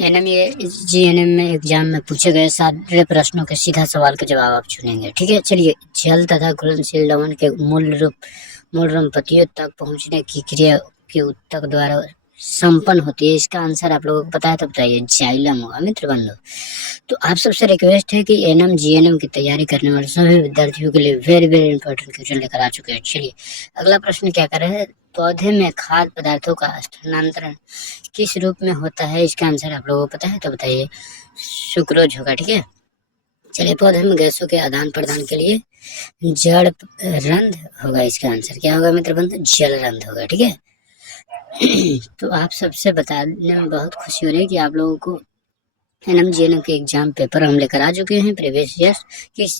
NM GNM में exam में पूछे गए सारे प्रश्नों के सीधा सवाल के जवाब आप चुनेंगे। ठीक है, चलिए। जल तथा घुलनशील लवण के मूल पतियों तक पहुंचने की क्रिया के उत्तक द्वारा संपन्न होती है। इसका आंसर आप लोगों को पता है तो बताइए। जाइलम होगा मित्र बंधु। तो आप सबसे रिक्वेस्ट है कि एनएम जीएनएम की तैयारी करने वाले सभी विद्यार्थियों के लिए वेरी वेरी इंपॉर्टेंट क्वेश्चन लेकर आ चुके हैं। चलिए अगला प्रश्न क्या कर रहे हैं। पौधे में खाद्य पदार्थों का स्थानांतरण किस रूप में होता है। इसका आंसर आप लोगों को पता है तो बताइए। सुक्रोज होगा। ठीक है, चलिए। पौधे में गैसों के आदान प्रदान के लिए जड़ रंध्र होगा। इसका आंसर क्या होगा मित्र बंधु। जल रंध्र होगा। ठीक है तो आप सबसे बताने में बहुत खुशी हो रही है कि आप लोगों को एनएम जीएनएम के एग्जाम पेपर हम लेकर आ चुके हैं प्रीवियस ईयर। किस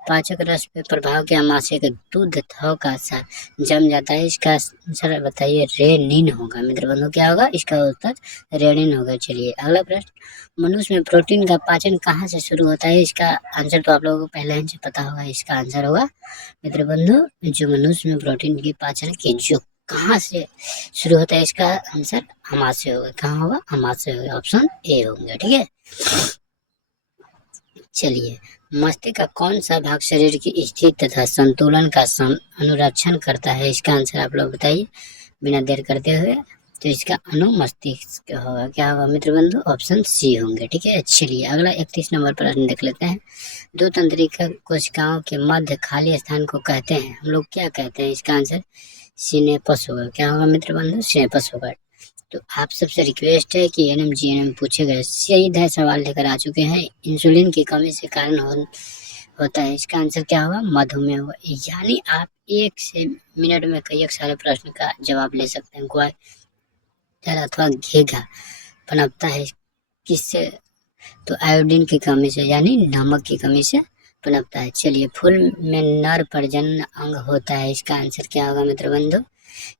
पाचक रस पे प्रभाव के अमाशय के दूध का साथ जम जाता है। इसका आंसर बताइए। रेनिन होगा मित्र बंधु। क्या होगा इसका उत्तर। रेनिन होगा। चलिए अगला प्रश्न। मनुष्य में प्रोटीन का पाचन कहाँ से शुरू होता है। इसका आंसर तो आप लोगों को पहले ही से पता होगा। इसका आंसर होगा मित्र बंधु जो मनुष्य में प्रोटीन की पाचन की जो कहाँ से शुरू होता है। इसका आंसर अमाशय होगा। कहाँ होगा। अमाशय होगा। ऑप्शन ए होगा। ठीक है, चलिए। मस्तिष्क का कौन सा भाग शरीर की स्थिति तथा संतुलन का अनुरक्षण करता है। इसका आंसर आप लोग बताइए बिना देर करते हुए। तो इसका अनुमस्तिष्क होगा। क्या होगा मित्र बंधु। ऑप्शन सी होंगे। ठीक है, चलिए अगला 31 नंबर प्रश्न देख लेते हैं। दो तंत्रिका कोशिकाओं के मध्य खाली स्थान को कहते हैं हम लोग क्या कहते हैं। इसका आंसर सिनेपस होगा। क्या होगा मित्र बंधु। सिनेपस होगा। तो आप सबसे रिक्वेस्ट है कि एनएम जीएनएम पूछे गए सीधा सवाल लेकर आ चुके हैं। इंसुलिन की कमी से कारण होता है। इसका आंसर क्या होगा। मधुमेह होगा। यानी आप एक से मिनट में कई सारे प्रश्न का जवाब ले सकते हैं। ग्वाइटर अथवा घेघा पनपता है किससे। तो आयोडीन की कमी से यानी नमक की कमी से पनपता है। चलिए फूल में नर प्रजनन अंग होता है। इसका आंसर क्या होगा मित्र बंधु।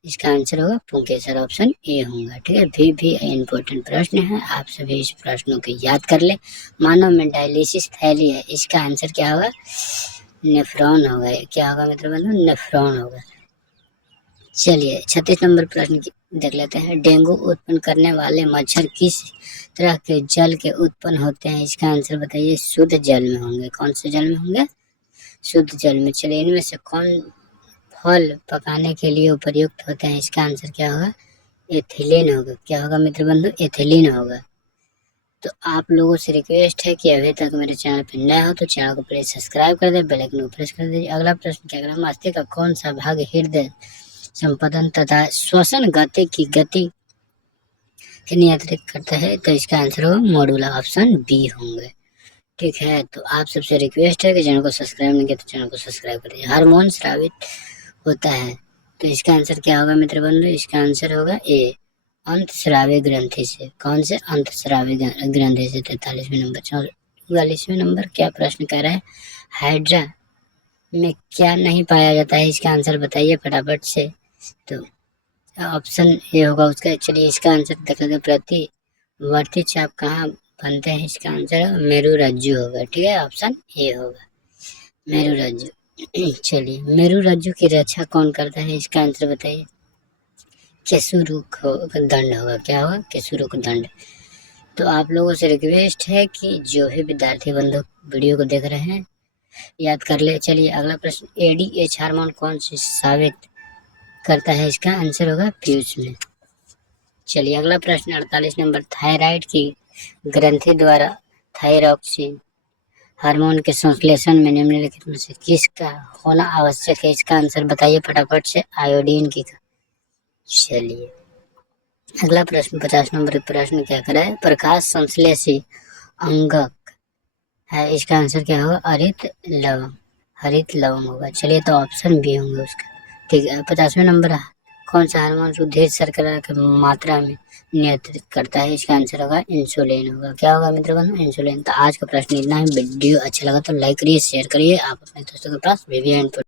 इसका आंसर होगा पुंकेसर। ऑप्शन ए होगा। ठीक है, भी इम्पोर्टेंट प्रश्न है। आप सभी इस प्रश्नों को याद कर ले। मानव में डायलिसिस थैली है। इसका आंसर क्या होगा। नेफ्रॉन होगा। क्या होगा मित्र बंधु। नेफ्रॉन होगा। चलिए 36 नंबर प्रश्न देख लेते हैं। डेंगू उत्पन्न करने वाले मच्छर किस तरह के जल के उत्पन्न होते हैं। इसका आंसर बताइए। शुद्ध जल में होंगे। कौन से जल में होंगे। शुद्ध जल में। चलिए इनमें से कौन फल पकाने के लिए उपयुक्त होते हैं। इसका आंसर क्या होगा। एथिलीन होगा। क्या होगा मित्र बंधु। एथिलीन होगा। तो आप लोगों से रिक्वेस्ट है कि अभी तक मेरे चैनल पर नया हो तो चैनल को प्लीज सब्सक्राइब कर दे, बेल आइकन को प्रेस कर दीजिए। अगला प्रश्न क्या करें। मस्तिष्क का कौन सा भाग हृदय संपादन तथा श्वसन गति के नियंत्रित करता है। तो इसका आंसर होगा मॉड्यूला। ऑप्शन बी होंगे। ठीक है, तो आप सबसे रिक्वेस्ट है कि चैनल को सब्सक्राइब नहीं किया तो चैनल को सब्सक्राइब कर दीजिए। हार्मोन स्रावित होता है। तो इसका आंसर क्या होगा मित्र बंधु। इसका आंसर होगा ए अंतस्रावी ग्रंथि से। कौन से। अंतस्रावी ग्रंथि से। 43वें नंबर। 44वें नंबर क्या प्रश्न कह रहा है। हाइड्रा में क्या नहीं पाया जाता है। इसका आंसर बताइए फटाफट से। तो ऑप्शन ए होगा उसका। चलिए इसका आंसर देख लेते हैं। प्रतिवर्ती चाप कहाँ बनते हैं। इसका आंसर मेरु रज्जु होगा। ठीक है, ऑप्शन ए होगा मेरु रज्जु। चलिए मेरु रज्जु की रक्षा कौन करता है। इसका आंसर बताइए। केसुरुक दंड होगा। क्या होगा। केसुरुक दंड। तो आप लोगों से रिक्वेस्ट है कि जो भी विद्यार्थी बंधु वीडियो को देख रहे हैं याद कर ले। चलिए अगला प्रश्न। एडीएच हार्मोन कौन से साबित करता है। इसका आंसर होगा पीयूष में। चलिए अगला प्रश्न 48 नंबर। थायराइड की ग्रंथि द्वारा थायरॉक्सिन हार्मोन के संश्लेषण में निम्नलिखित में से किसका होना आवश्यक है। इसका आंसर बताइए फटाफट से। आयोडीन की। चलिए अगला प्रश्न 50 नंबर प्रश्न क्या करा है। प्रकाश संश्लेषी अंगक है। इसका आंसर क्या होगा। हरित लवण होगा। चलिए तो ऑप्शन बी होंगे उसका। ठीक है, 50वें नंबर। कौन सा हार्मोन शुद्ध शर्करा की मात्रा में नियंत्रित करता है। इसका आंसर होगा इंसुलिन होगा। क्या होगा मित्र बंधु। इंसुलिन। तो आज का प्रश्न इतना ही। वीडियो अच्छा लगा तो लाइक करिए, शेयर करिए। आप अपने दोस्तों के पास भी